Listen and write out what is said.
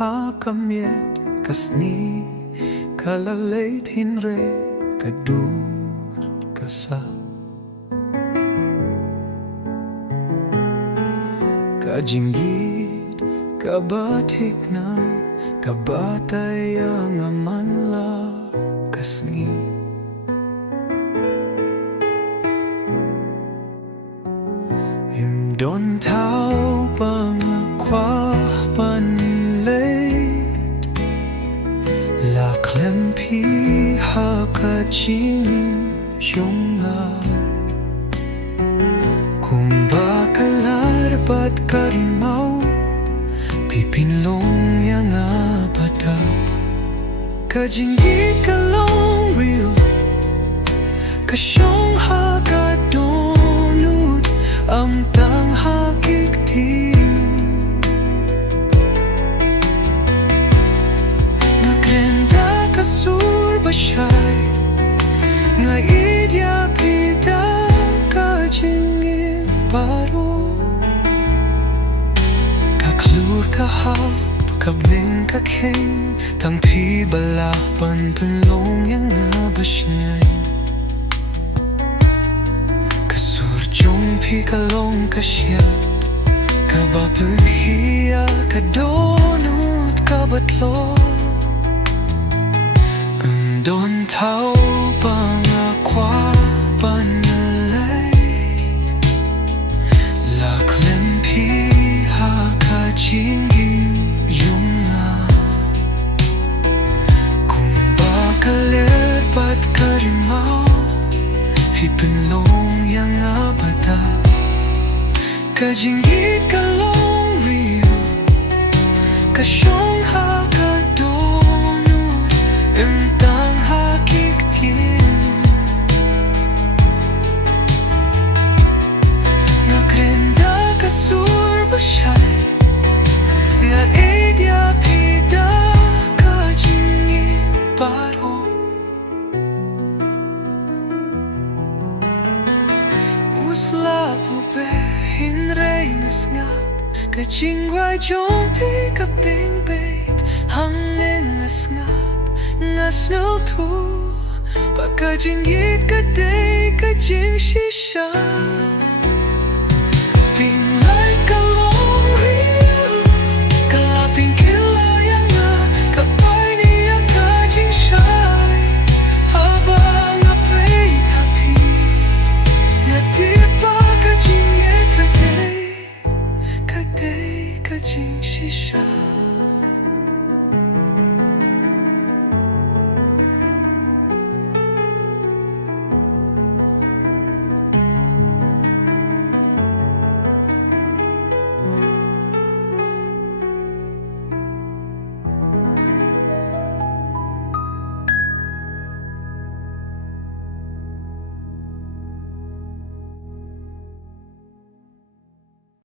hakamyet kasni kalalait hinre kadur kasa kajinggit kabatik na kabatay ang amanla kasni Don tao pangakwa panleit La klempi haka chingin yunga Kumbakalar bat karimau Pipinlong yang abadap Kajinggit kalong real Kasyong haka donut Am tang hakikti Nagrenda kasur basyay Nga idya pita kajingin paro Kaklur kahap kabing kakeng Tang pi balapan penlong yang nabasyngay Jong pi kalong kasyat Kabapun hiya kadonut kabatlo Andon tao pangakwa panalay Laklem pi hakajingin yunga Kung bakaler pat karimau Pipenlong yang abada Kajinggit kalong real Kasyong hakadonut Emtang hakiktin Nagrenda kasur basyay Nga idya pida kajinggit paro Usla pube hinrei ngasngap Kajingwai jompi kapting bait Hangin ngasngap ngasnal tu Pakajinggit kadai kajing shisha